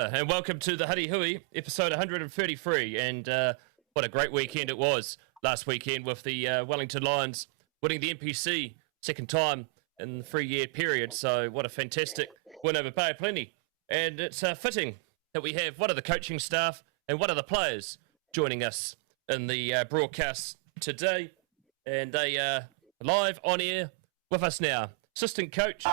Kia and welcome to the Huddy Hui, episode 133. And what a great weekend it was last weekend with the Wellington Lions winning the NPC second time in the 3-year period. So what a fantastic win over Bay of Plenty. And it's fitting that we have one of the coaching staff and one of the players joining us in the broadcast today. And they are live on air with us now. Assistant coach.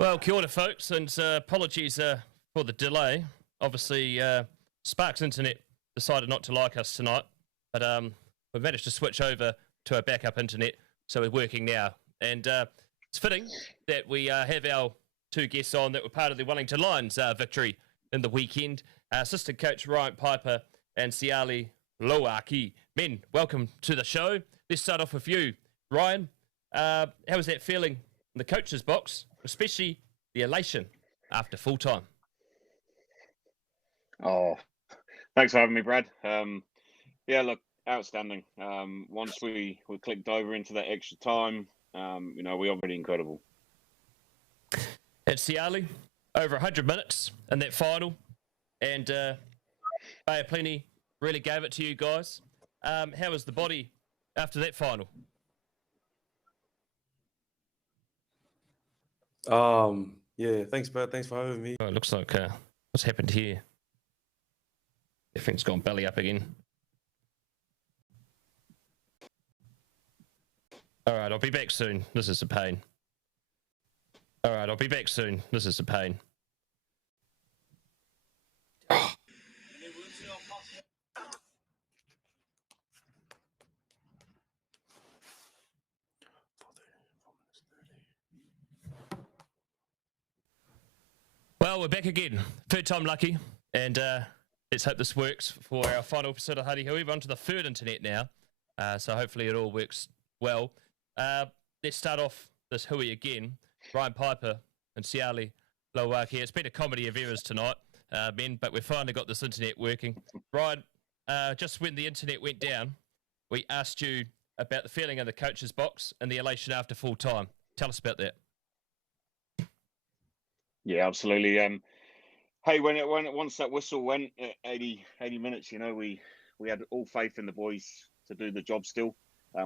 Well, kia ora, folks, and apologies for the delay. Obviously, Spark's internet decided not to like us tonight, but we've managed to switch over to our backup internet, so we're working now. And it's fitting that we have our two guests on that were part of the Wellington Lions victory in the weekend. Assistant coach Ryan Piper and Siale Lauaki. Men, welcome to the show. Let's start off with you, Ryan. How was that feeling in the coach's box, especially the elation after full time? Oh, thanks for having me, Brad. Yeah, look, outstanding. Once we clicked over into that extra time, we are really incredible. At Siale, over 100 minutes in that final, and Bay of Plenty really gave it to you guys. How was the body after that final? Yeah, thanks, Brad. Thanks for having me. Oh, it looks like what's happened here? Everything's gone belly up again. All right, I'll be back soon. This is a pain. All right, I'll be back soon. This is a pain. Well, we're back again. Third time lucky, and let's hope this works for our final episode of Huddy Hui. We're on to the third internet now, so hopefully it all works well. Let's start off this Hui again. Ryan Piper and Siale Lauaki. It's been a comedy of errors tonight, men, but we've finally got this internet working. Ryan, just when the internet went down, we asked you about the feeling in the coach's box and the elation after full time. Tell us about that. Yeah, absolutely. Hey, once that whistle went at 80 minutes, we had all faith in the boys to do the job still.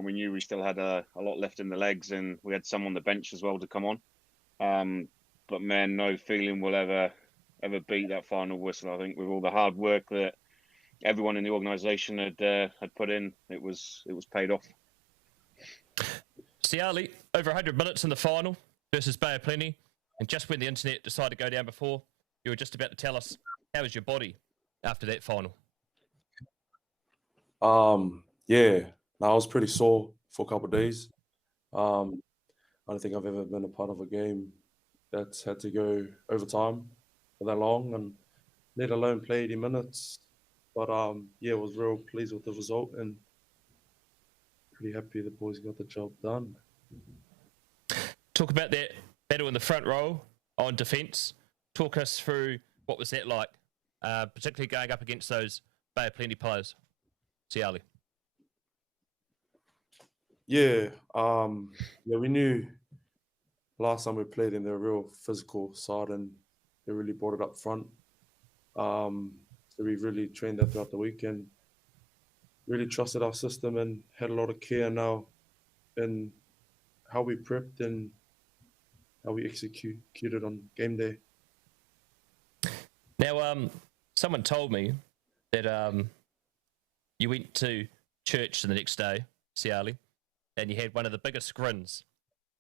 We knew we still had a lot left in the legs, and we had some on the bench as well to come on. But man, no feeling will ever beat that final whistle. I think with all the hard work that everyone in the organisation had put in, it was paid off. Siale, over 100 minutes in the final versus Bay of Plenty. And just when the internet decided to go down before, you were just about to tell us, how was your body after that final? Yeah, I was pretty sore for a couple of days. I don't think I've ever been a part of a game that's had to go overtime for that long, and let alone play 80 minutes. But yeah, I was real pleased with the result and pretty happy the boys got the job done. Talk about that battle in the front row on defence. Talk us through what was that like, particularly going up against those Bay of Plenty players. Siale. Yeah, we knew last time we played them, they're a real physical side and they really brought it up front. So we really trained that throughout the week and really trusted our system and had a lot of care now in how we prepped and how we executed on game day. Now, someone told me that you went to church the next day, Siale, and you had one of the biggest grins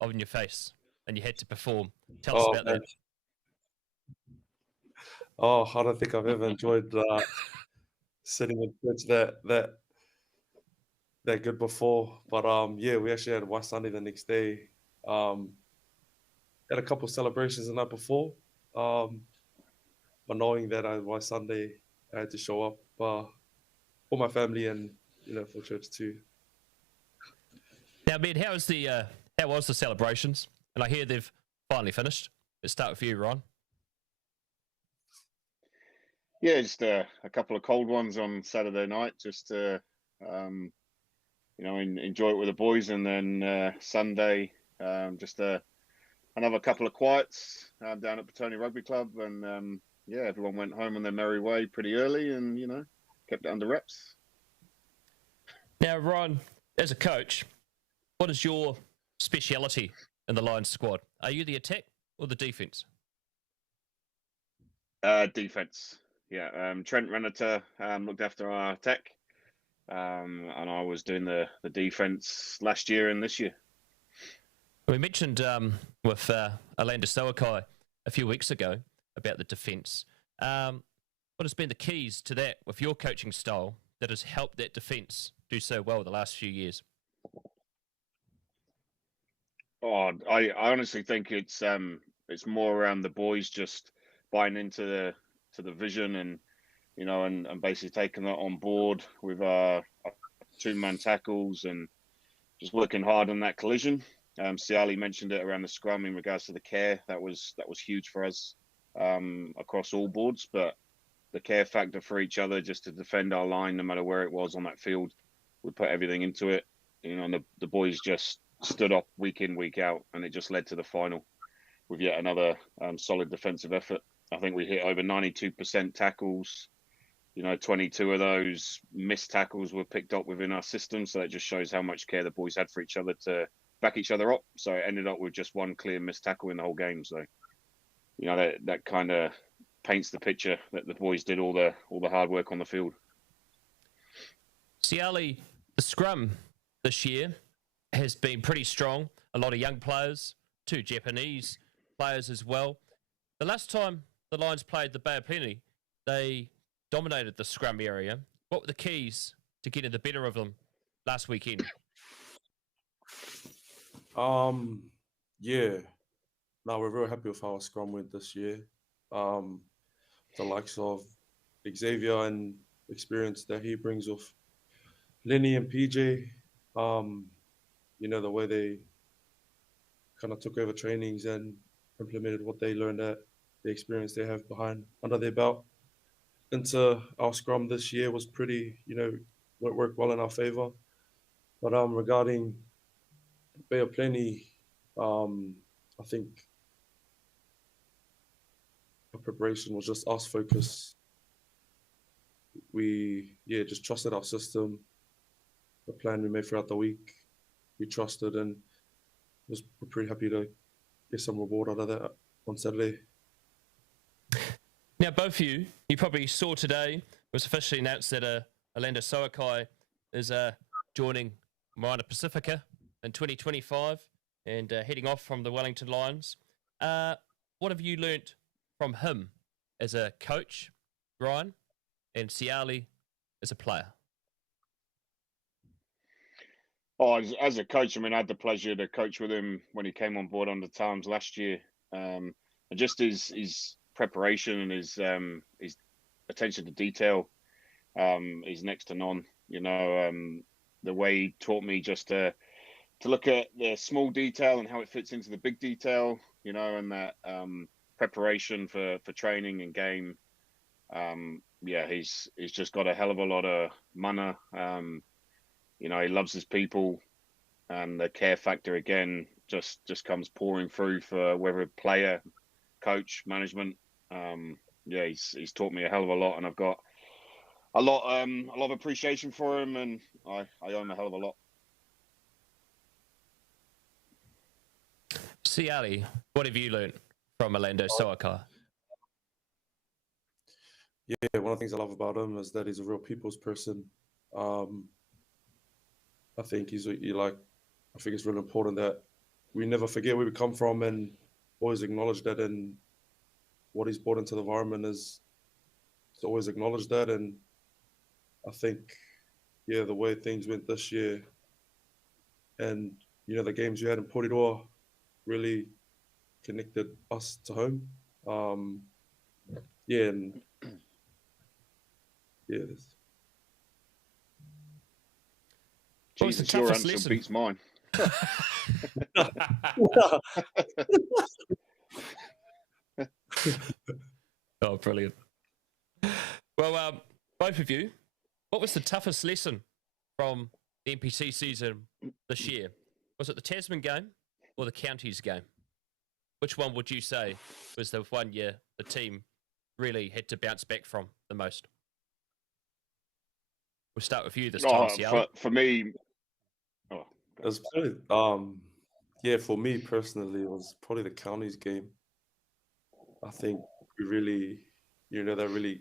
on your face, and you had to perform. Tell us about that. Oh, I don't think I've ever enjoyed sitting in church that good before. But yeah, we actually had White Sunday the next day. Had a couple of celebrations the night before, but knowing that I White Sunday, I had to show up for my family and for church too. Now, Ben, how was the celebrations? And I hear they've finally finished. Let's start with you, Ron. Yeah, just a couple of cold ones on Saturday night, just to enjoy it with the boys, and then Sunday just another couple of quiets down at Petone Rugby Club, and everyone went home on their merry way pretty early, and kept it under wraps. Now, Ryan, as a coach, what is your speciality in the Lions squad? Are you the attack or the defence? Defense. Yeah. Trent Renata looked after our attack, and I was doing the defense last year and this year. We mentioned with Alando Soakai a few weeks ago about the defence. What has been the keys to that with your coaching style that has helped that defence do so well the last few years? Oh, I honestly think it's more around the boys just buying into the vision, and and basically taking that on board with our 2-man tackles and just working hard on that collision. Siale mentioned it around the scrum in regards to the care. That was huge for us across all boards, but the care factor for each other, just to defend our line no matter where it was on that field, we put everything into it. And the boys just stood up week in, week out, and it just led to the final with yet another solid defensive effort. I think we hit over 92% tackles. 22 of those missed tackles were picked up within our system. So that just shows how much care the boys had for each other to back each other up. So it ended up with just one clear missed tackle in the whole game. So, that kind of paints the picture that the boys did all the hard work on the field. Siale, the scrum this year has been pretty strong. A lot of young players, 2 Japanese players as well. The last time the Lions played the Bay of Plenty, they dominated the scrum area. What were the keys to getting the better of them last weekend? Yeah. No, we're very happy with how our scrum went this year. The likes of Xavier and experience that he brings with Lenny and PJ, the way they kind of took over trainings and implemented what they learned, at the experience they have under their belt into our scrum this year was pretty, worked well in our favor. But regarding Bay of Plenty, I think our preparation was just us focus. We just trusted our system, the plan we made throughout the week. We trusted, and we're pretty happy to get some reward out of that on Saturday. Now, both of you probably saw today, it was officially announced that Alando Soakai is joining Moana Pacifica in 2025 and heading off from the Wellington Lions. What have you learnt from him as a coach, Ryan, and Siale as a player? Oh, as a coach, I had the pleasure to coach with him when he came on board under Towns last year. And just his preparation and his attention to detail is next to none. The way he taught me just to look at the small detail and how it fits into the big detail, and that preparation for training and game. He's just got a hell of a lot of mana. He loves his people, and the care factor again just comes pouring through for whether player, coach, management. He's taught me a hell of a lot, and I've got a lot of appreciation for him, and I owe him a hell of a lot. Siale, what have you learnt from Alando Soakai? Yeah, one of the things I love about him is that he's a real people's person. I think it's really important that we never forget where we come from and always acknowledge that, and what he's brought into the environment is to always acknowledge that. And I think, the way things went this year and, the games you had in Porirua really connected us to home. Jesus, your answer lesson? Beats mine. Oh, brilliant. Well, both of you, what was the toughest lesson from the NPC season this year? Was it the Tasman game or the Counties game? Which one would you say was the one year the team really had to bounce back from the most? We'll start with you this time, Siale. For me, It was probably, yeah, for me personally, it was probably the Counties game. I think we really, that really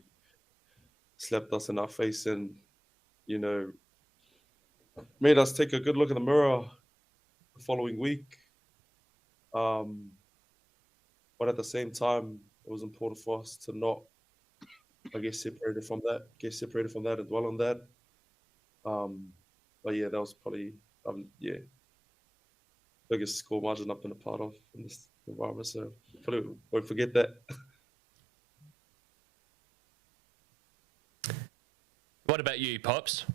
slapped us in our face and, made us take a good look in the mirror the following week. But at the same time, it was important for us to not, get separated from that and dwell on that. But yeah, that was probably, biggest score margin I've been a part of in this environment. So probably won't forget that. What about you, Pops?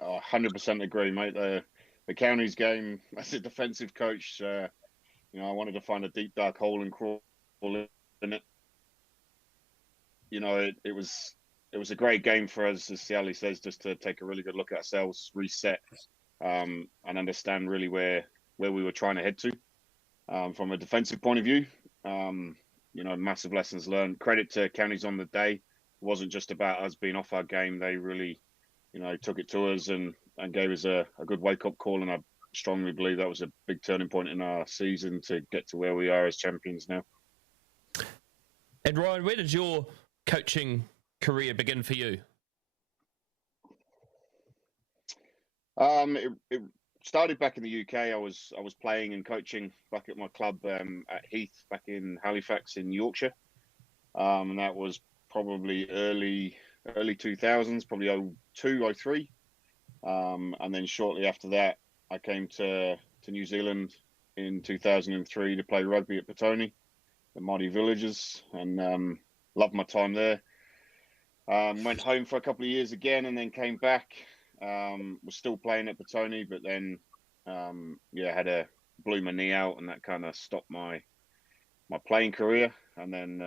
100% agree, mate. The Counties game, as a defensive coach, I wanted to find a deep, dark hole and crawl in it. It was a great game for us, as Siale says, just to take a really good look at ourselves, reset, and understand really where we were trying to head to. From a defensive point of view, massive lessons learned. Credit to Counties on the day. It wasn't just about us being off our game. They really, took it to us and gave us a good wake-up call, and I strongly believe that was a big turning point in our season to get to where we are as champions now. And Ryan, where did your coaching career begin for you? It started back in the UK. I was playing and coaching back at my club at Heath back in Halifax in Yorkshire, and that was probably early 2000s, probably 02, 03. And then shortly after that, I came to New Zealand in 2003 to play rugby at Petone, the Mighty Villagers, and loved my time there. Went home for a couple of years again, and then came back. Was still playing at Petone, but then blew my knee out, and that kind of stopped my playing career. And then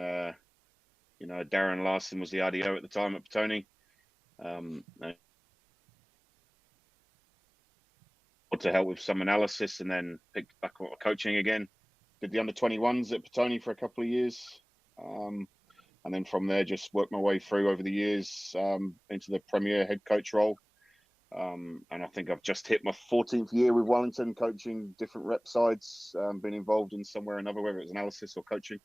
Darren Larson was the RDO at the time at Petone. To help with some analysis, and then picked back up coaching again. Did the under-21s at Petone for a couple of years. And then from there, just worked my way through over the years into the Premier head coach role. And I think I've just hit my 14th year with Wellington, coaching different rep sides, been involved in somewhere or another, whether it's analysis or coaching.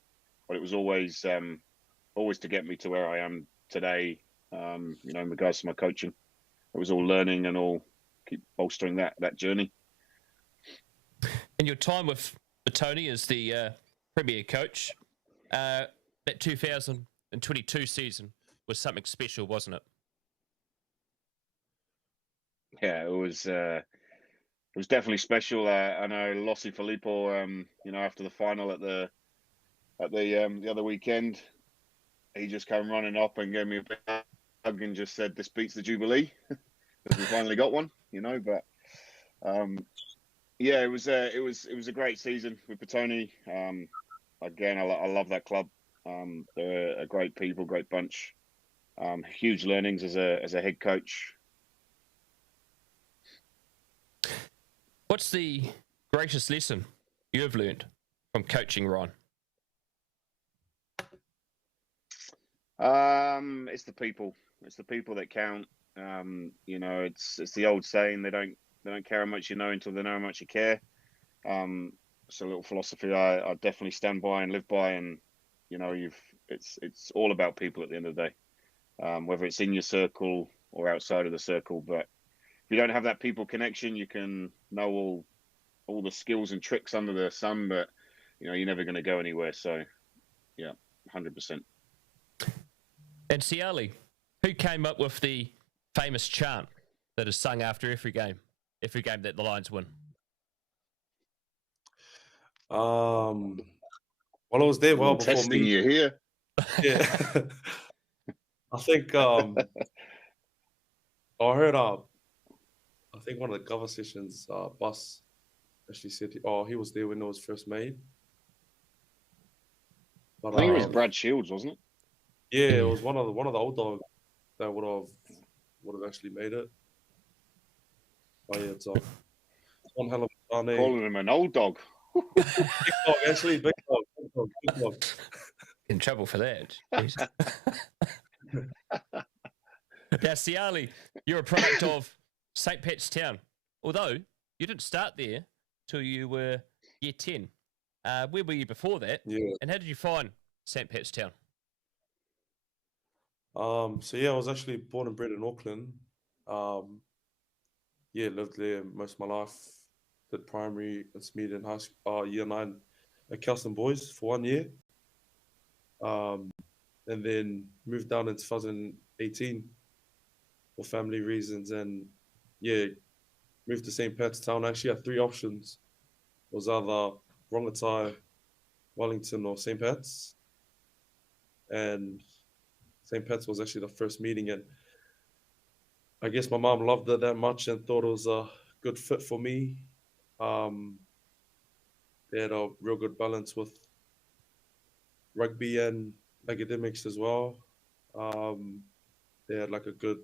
But it was always to get me to where I am today, in regards to my coaching. It was all learning and all keep bolstering that journey. In your time with Petone as the Premier coach, that 2022 season was something special, wasn't it? Yeah, it was definitely special. I know Lossi Filippo, after the final at the other weekend, he just came running up and gave me a big hug and just said, "This beats the Jubilee," because we finally got one, But it was a great season with Petone. Again, I love that club. They're a great people, great bunch. Huge learnings as a head coach. What's the greatest lesson you've learned from coaching, Ron? It's the people. It's the people that count. It's the old saying, they don't care how much you know until they know how much you care. It's a little philosophy I definitely stand by and live by, and it's all about people at the end of the day, whether it's in your circle or outside of the circle. But if you don't have that people connection, you can know all the skills and tricks under the sun, but you're never going to go anywhere. So, yeah, 100%. And Siale, who came up with the famous chant that is sung after every game that the Lions win? Well, I was there well before testing me. you here. Yeah. I think I heard I think one of the cover sessions, Bus actually said, he was there when it was first made. But, I think it was Brad Shields, wasn't it? Yeah, Yeah. it was one of the old dogs that would have actually made it. Oh yeah, it's one hell of a Sane. Calling him an old dog. Big dog, actually, big dog, big dog, big dog. In trouble for that. Jesus. Now, Siale, you're a product of St. Pat's Town. Although you didn't start there till you were year 10. Where were you before that? Yeah. And how did you find St. Pat's Town? So yeah, I was actually born and bred in Auckland. Yeah, lived there most of my life. Did primary and Smeed in high school, year 9 at Kelson Boys for 1 year. And then moved down in 2018 for family reasons. And yeah, moved to St. Pat's Town. I actually had 3 options. It was either Rongotai, Wellington, or St. Pat's. And St. Pat's was actually the first meeting. And I guess my mom loved it that much and thought it was a good fit for me. They had a real good balance with rugby and academics as well. They had like a good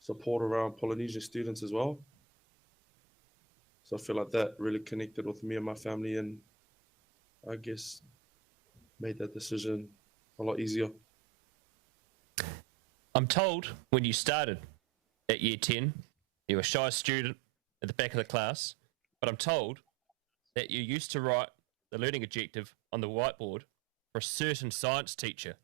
support around Polynesian students as well. So I feel like that really connected with me and my family, and I guess made that decision a lot easier. I'm told when you started at year 10, you were a shy student at the back of the class, but I'm told that you used to write the learning objective on the whiteboard for a certain science teacher.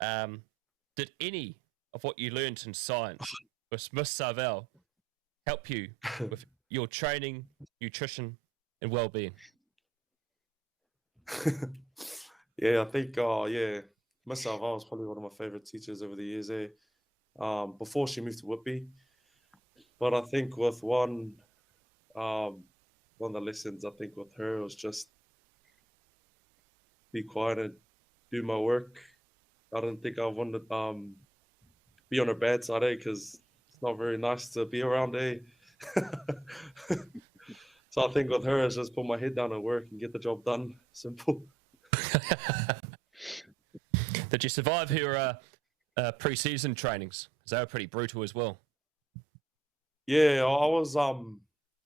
Did any of what you learned in science with Miss Savell help you with your training, nutrition, and well-being? Yeah, I think, Miss Salval was probably one of my favorite teachers over the years. Before she moved to Whitby, but I think with one of the lessons I think with her was just be quiet and do my work. I don't think I wanted be on her bad side, because it's not very nice to be around, So I think with her, it's just put my head down and work and get the job done. Simple. Did you survive her pre-season trainings? Because they were pretty brutal as well. Yeah, I was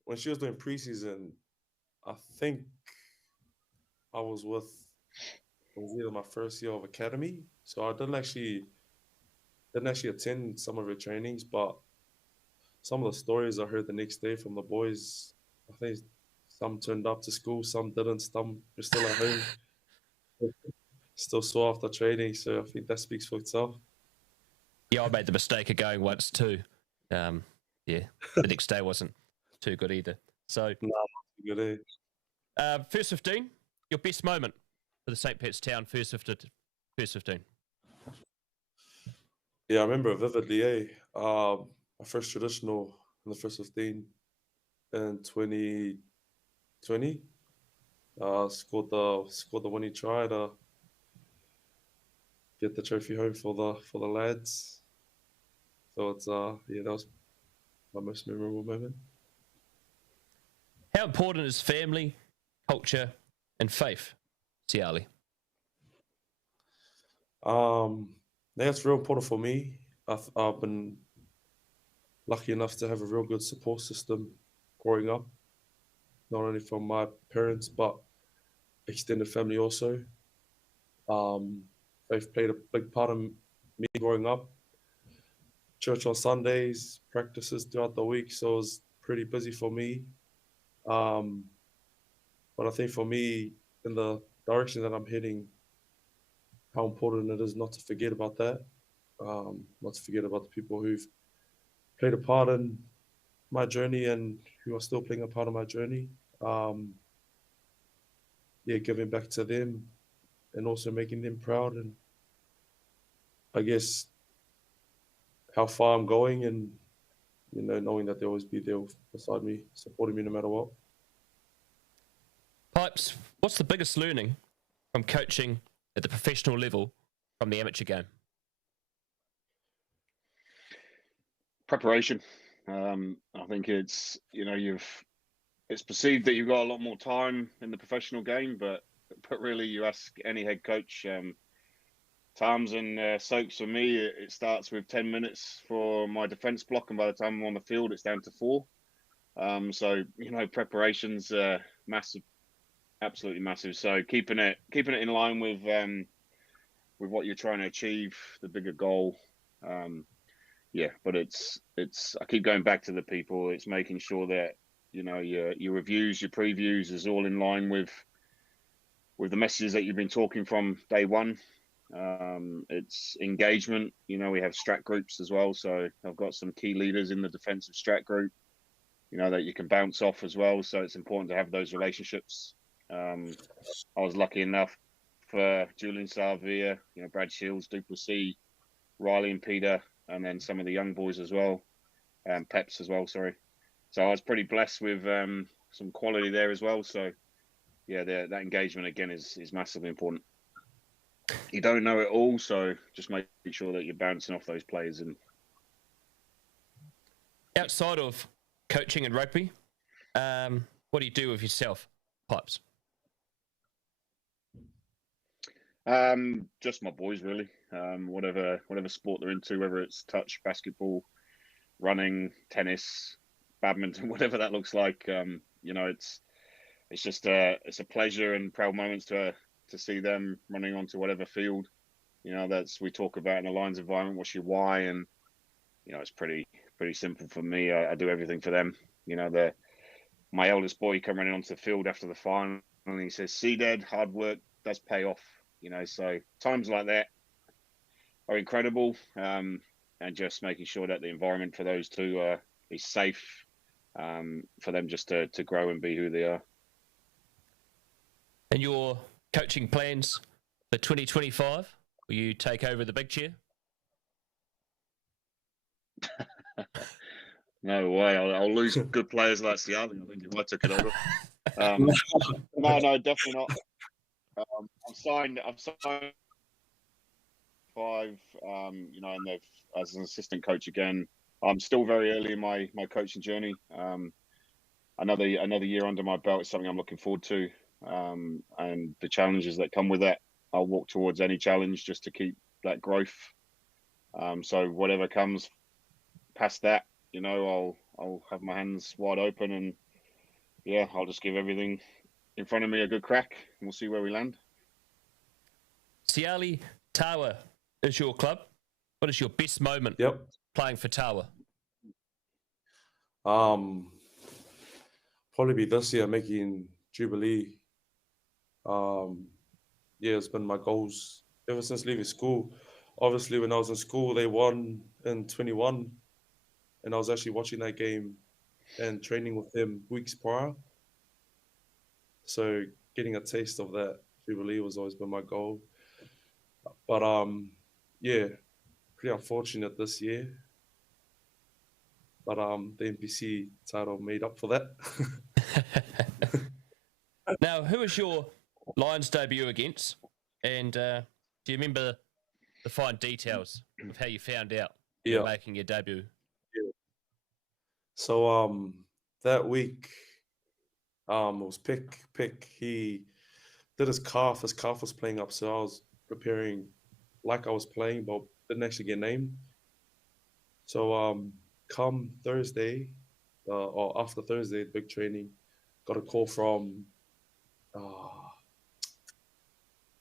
when she was doing preseason, I think I was it was either my first year of academy, so I didn't actually attend some of her trainings, but some of the stories I heard the next day from the boys, I think some turned up to school, some didn't, some were still at home, still sore after training. So I think that speaks for itself. Yeah, I made the mistake of going once too. Yeah, the next day wasn't too good either. So, Good, first 15, your best moment for the St. Pat's Town first 15. Yeah, I remember vividly. My first traditional in the first 15 in 2020. Scored the winning try to get the trophy home for the lads. So it's that was my most memorable moment. How important is family, culture, and faith, Siale? That's real important for me. I've been lucky enough to have a real good support system growing up, not only from my parents but extended family also. Faith played a big part in me growing up. Church on Sundays, practices throughout the week, so it was pretty busy for me. But I think for me, in the direction that I'm heading, how important it is not to forget about that, not to forget about the people who've played a part in my journey and who are still playing a part of my journey. Giving back to them and also making them proud, and I guess how far I'm going, and knowing that they'll always be there beside me, supporting me no matter what. Pipes, what's the biggest learning from coaching at the professional level from the amateur game? Preparation. I think it's it's perceived that you've got a lot more time in the professional game, but really you ask any head coach, times and soaks for me, it starts with 10 minutes for my defence block, and by the time I'm on the field, it's down to 4. So preparation's massive, absolutely massive. So keeping it in line with what you're trying to achieve, the bigger goal. But it's I keep going back to the people. It's making sure that your reviews, your previews is all in line with the messages that you've been talking from day one. It's engagement. We have strat groups as well. So I've got some key leaders in the defensive strat group, that you can bounce off as well. So it's important to have those relationships. I was lucky enough for Julian Savia, Brad Shields, Duplessis, Riley and Peter, and then some of the young boys as well, Peps as well, sorry. So I was pretty blessed with some quality there as well. So yeah, that engagement again is massively important. You don't know it all, so just make sure that you're bouncing off those players. And outside of coaching and rugby, what do you do with yourself, Pipes? Just my boys, really. Whatever sport they're into, whether it's touch, basketball, running, tennis, badminton, whatever that looks like. It's just it's a pleasure and proud moments to see them running onto whatever field. We talk about in a Lions environment. What's your why? And it's pretty simple for me. I do everything for them. My eldest boy come running onto the field after the final, and he says, "See, Dad, hard work does pay off." So times like that are incredible, and just making sure that the environment for those two is safe for them just to grow and be who they are. And your coaching plans for 2025? Will you take over the big chair? No way. I'll lose good players like Siale. I think if I took it over. No, definitely not. I've signed 5, and they've, as an assistant coach again. I'm still very early in my coaching journey. Another year under my belt is something I'm looking forward to, and the challenges that come with that. I'll walk towards any challenge just to keep that growth. So whatever comes past that, I'll have my hands wide open, and I'll just give everything in front of me a good crack, and we'll see where we land. Siale Tawa is your club. What is your best moment playing for Tawa? Probably be this year making Jubilee. It's been my goals ever since leaving school. Obviously, when I was in school, they won in 21, and I was actually watching that game and training with them weeks prior. So getting a taste of that Jubilee was always been my goal. But pretty unfortunate this year. But the NPC title made up for that. Now, who was your Lions debut against? And do you remember the fine details of how you found out you were making your debut? Yeah. So that week, it was Pick. He did his calf. His calf was playing up, so I was preparing like I was playing, but didn't actually get named. So come Thursday, or after Thursday, big training, got a call from,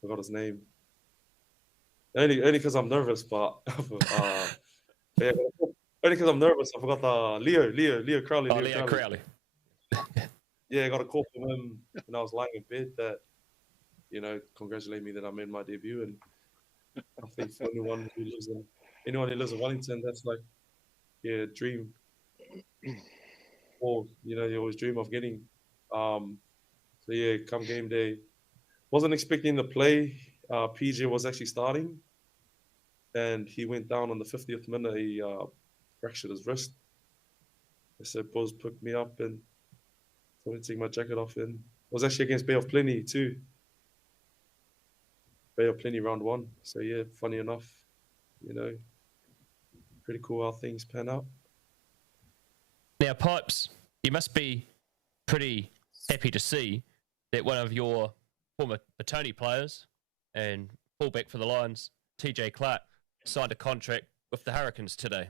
forgot his name. Only because I'm nervous, but only because I'm nervous, I forgot the Leo Crowley. Leo Crowley. I got a call from him when I was lying in bed that, congratulate me that I made my debut. And I think for anyone who lives in Wellington, that's like, dream. Or, you always dream of getting. Come game day. Wasn't expecting to play. PJ was actually starting. And he went down on the 50th minute. He fractured his wrist. I said, Buzz picked me up and told me to take my jacket off. And it was actually against Bay of Plenty too. Bay of Plenty round 1. So funny enough, pretty cool how things pan out. Now, Pipes, you must be pretty happy to see that one of your former Tony players and fullback for the Lions TJ Clark signed a contract with the Hurricanes today.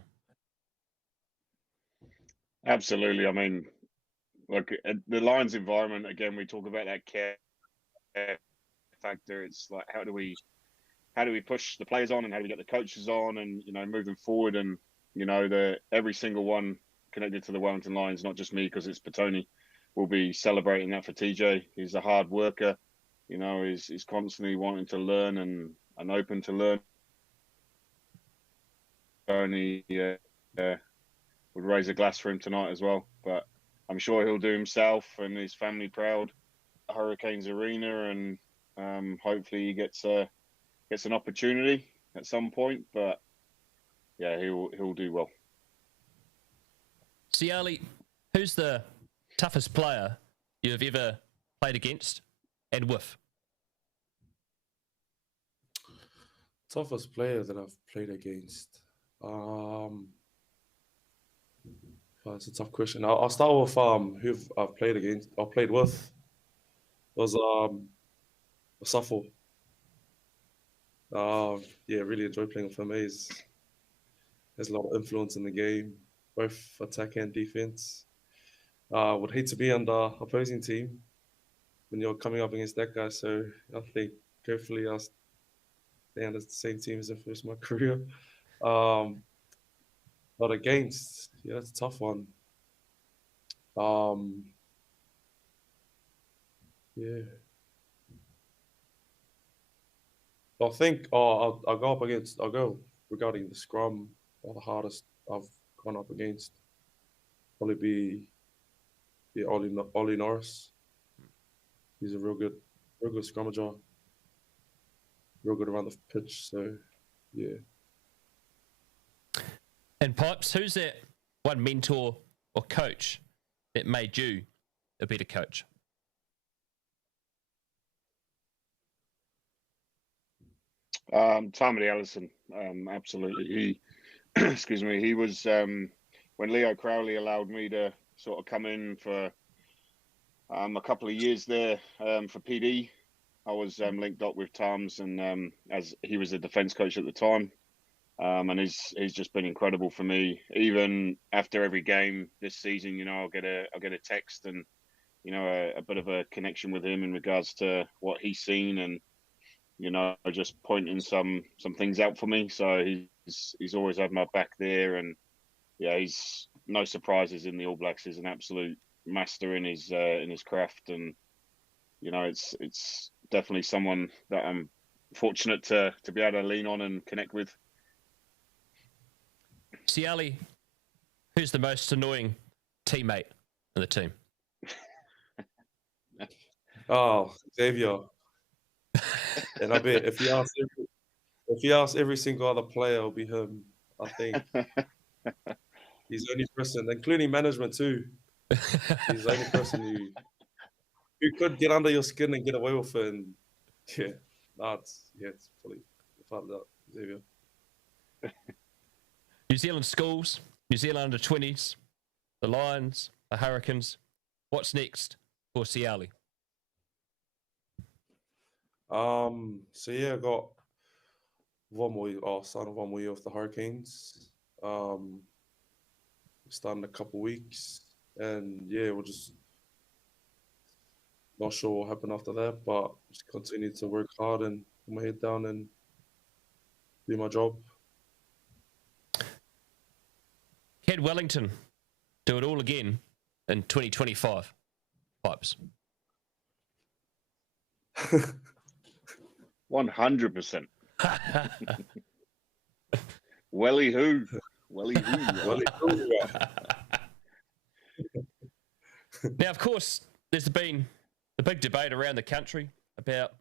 Absolutely. I mean, look, the Lions environment, again, we talk about that care factor. It's like, how do we push the players on, and how do we get the coaches on, and, you know, moving forward. And, you know, every single one connected to the Wellington Lions, not just me because it's Petoni, will be celebrating that for TJ. He's a hard worker, you know, he's constantly wanting to learn and open to learn. And he would raise a glass for him tonight as well. But I'm sure he'll do himself and his family proud at Hurricanes Arena, and hopefully he gets an opportunity at some point. But yeah, he'll do well. Siale, who's the toughest player you've ever played against and with? Toughest player that I've played against. That's a tough question. I'll start with who I've played against. I played with was Safo. Yeah, really enjoyed playing with him. He's has a lot of influence in the game, both attack and defense. Would hate to be on the opposing team when you're coming up against that guy. So I think hopefully I'll stay on the same team as him for my career. But against, yeah, that's a tough one. Yeah. I think I'll go regarding the scrum, or the hardest I've gone up against. Probably be Ollie Norris. He's a real good scrummager. Real good around the pitch. So yeah. And Pipes, who's that one mentor or coach that made you a better coach? Tamati Ellison, absolutely. He, excuse me, he was when Leo Crowley allowed me to sort of come in for a couple of years there for PD. I was linked up with Tams, and as he was the defence coach at the time, and he's just been incredible for me. Even after every game this season, you know, I'll get a text and, you know, a bit of a connection with him in regards to what he's seen, and, you know, just pointing some things out for me. So he's always had my back there, and yeah, he's no surprises in the All Blacks. He's an absolute master in his craft, and, you know, it's definitely someone that I'm fortunate to be able to lean on and connect with. Siale, who's the most annoying teammate in the team? Oh, Xavier. And I bet if you ask every single other player, it'll be him. I think he's the only person, including management too. He's the only person who could get under your skin and get away with it. And yeah, it's probably without that, Xavier. New Zealand schools, New Zealand under 20s, the Lions, the Hurricanes. What's next for Siale? So yeah, I got one more year with the Hurricanes. Starting in a couple weeks, and yeah, we'll just not sure what happened after that, but just continue to work hard and put my head down and do my job. Can Wellington do it all again in 2025? Pipes. 100%. Welly who? Welly who? Now, of course, there's been a big debate around the country about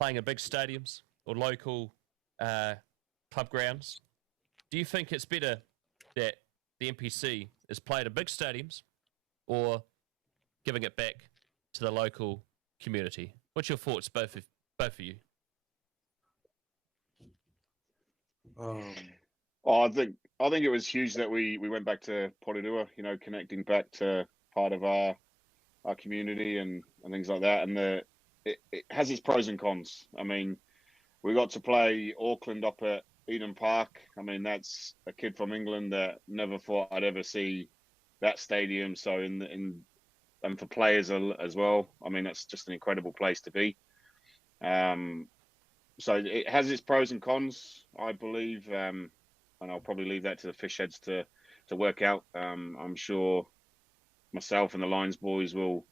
playing in big stadiums or local club grounds. Do you think it's better that the NPC is played at big stadiums or giving it back to the local community? What's your thoughts, both of you? I think it was huge that we went back to Porirua, you know, connecting back to part of our community and things like that. And it has its pros and cons. I mean, we got to play Auckland up at Eden Park. I mean, that's a kid from England that never thought I'd ever see that stadium. So and for players as well, I mean, that's just an incredible place to be. So it has its pros and cons, I believe, and I'll probably leave that to the fish heads to work out. I'm sure myself and the Lions boys will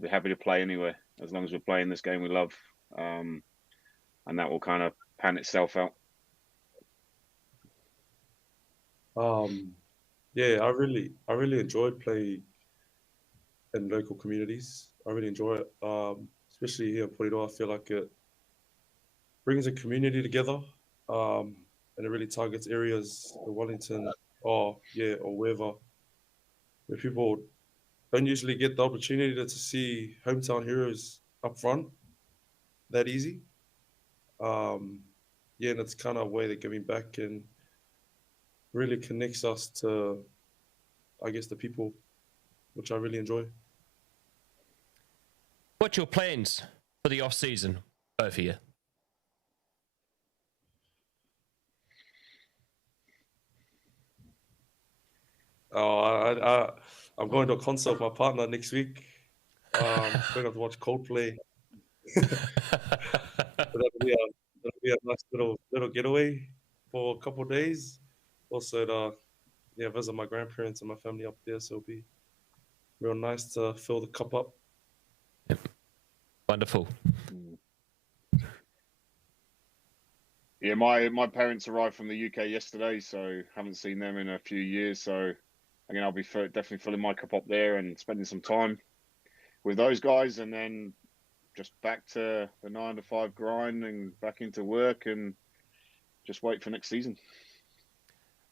be happy to play anywhere as long as we're playing this game we love, and that will kind of pan itself out. Yeah, I really enjoyed playing in local communities. I really enjoy it, especially here in Porirua. I feel like it brings a community together, and it really targets areas in Wellington or wherever, where people don't usually get the opportunity to see hometown heroes up front that easy. And it's kind of a way they're giving back and really connects us to, I guess, the people, which I really enjoy. What's your plans for the off season, both of you? I'm going to a concert with my partner next week. Going to watch Coldplay. That'll be a nice little getaway for a couple of days. Also, to visit my grandparents and my family up there. So it'll be real nice to fill the cup up. Yep. Wonderful. Yeah, my parents arrived from the UK yesterday, so haven't seen them in a few years. So again, I'll be definitely filling my cup up there and spending some time with those guys, and then just back to the 9 to 5 grind and back into work and just wait for next season.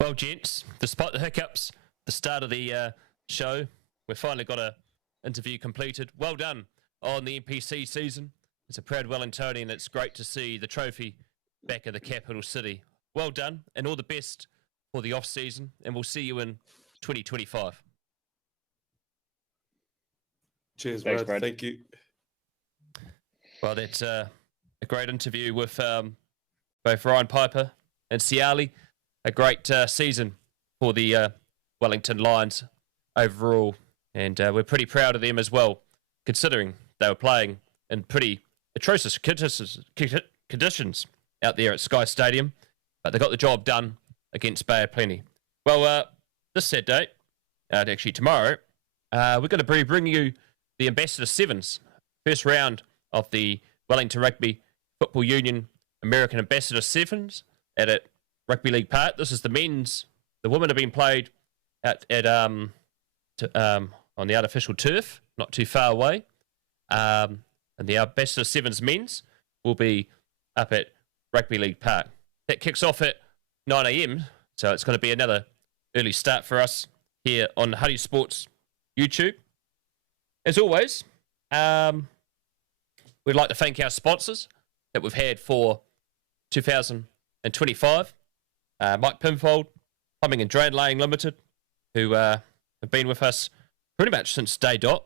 Well, gents, despite the hiccups, the start of the show, we've finally got an interview completed. Well done on the NPC season. It's a proud Wellingtonian. It's great to see the trophy back in the capital city. Well done, and all the best for the off season, and we'll see you in 2025. Cheers, Thanks, Brad. Brad. Thank you. Well, that's a great interview with both Ryan Piper and Siale. A great season for the Wellington Lions overall, and we're pretty proud of them as well, considering they were playing in pretty atrocious conditions out there at Sky Stadium, but they got the job done against Bay of Plenty. Well, this Saturday, actually tomorrow, we're going to be bringing you the Ambassador Sevens, first round of the Wellington Rugby Football Union American Ambassador Sevens at Rugby League Park. This is the men's. The women have been played at on the artificial turf, not too far away. And the Ambassador Sevens men's will be up at Rugby League Park. That kicks off at 9 a.m, so it's going to be another early start for us here on Huddy Sports YouTube. As always, we'd like to thank our sponsors that we've had for 2025. Mike Pinfold, Plumbing and Drain Laying Limited, who have been with us pretty much since day dot.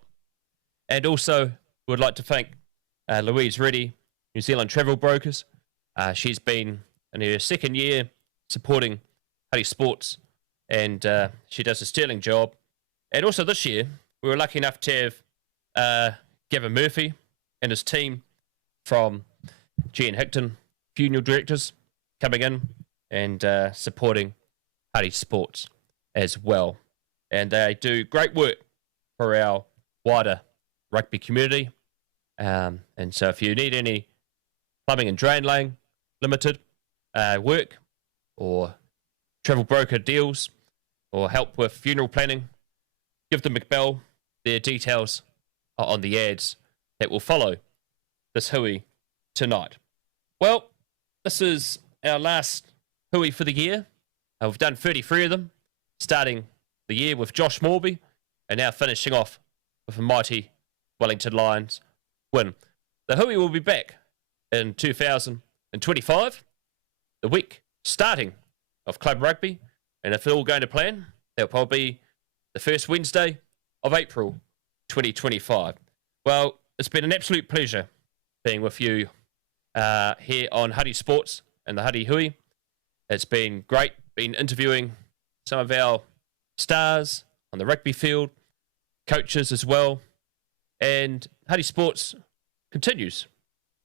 And also, we would like to thank Louise Reddy, New Zealand Travel Brokers. She's been in her second year supporting Huddy Sports, and she does a sterling job. And also this year, we were lucky enough to have Gavin Murphy and his team from G&H Hickton Funeral Directors coming in and supporting Huddy Sports as well. And they do great work for our wider rugby community. And so if you need any plumbing and drain laying limited work, or travel broker deals, or help with funeral planning, give them a bell. Their details are on the ads that will follow this Hui tonight. Well, this is our last Hui for the year. We've done 33 of them, starting the year with Josh Morby, and now finishing off with a mighty Wellington Lions win. The Hui will be back in 2025, the week starting of club rugby, and if it's all going to plan, that'll probably be the first Wednesday of April 2025. Well, it's been an absolute pleasure being with you here on Huddy Sports and the Huddy Hui. It's been great, been interviewing some of our stars on the rugby field, coaches as well. And Huddy Sports continues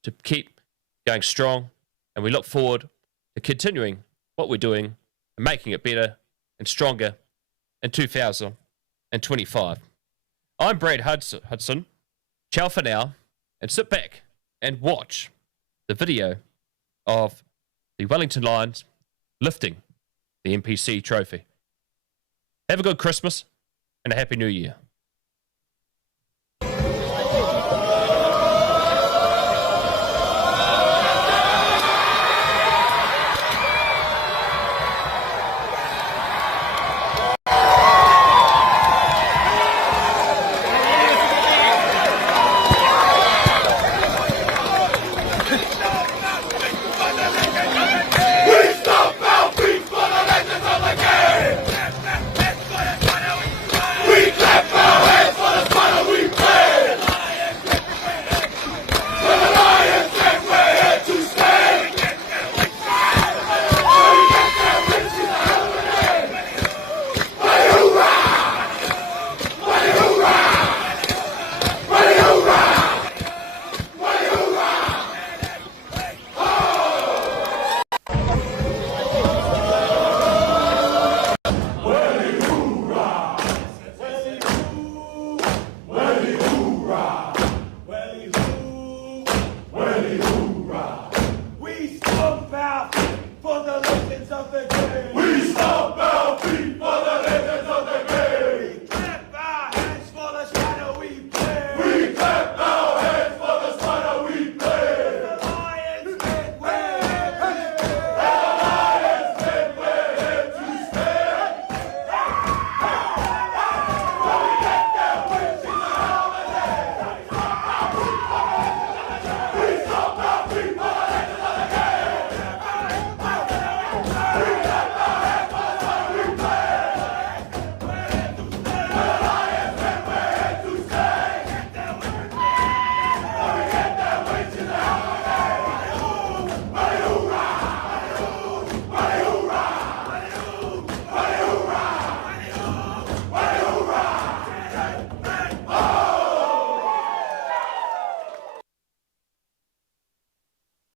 to keep going strong, and we look forward to continuing what we're doing and making it better and stronger in 2025. I'm Brad Hudson. Ciao for now, and sit back and watch the video of the Wellington Lions lifting the MPC trophy. Have a good Christmas and a Happy New Year.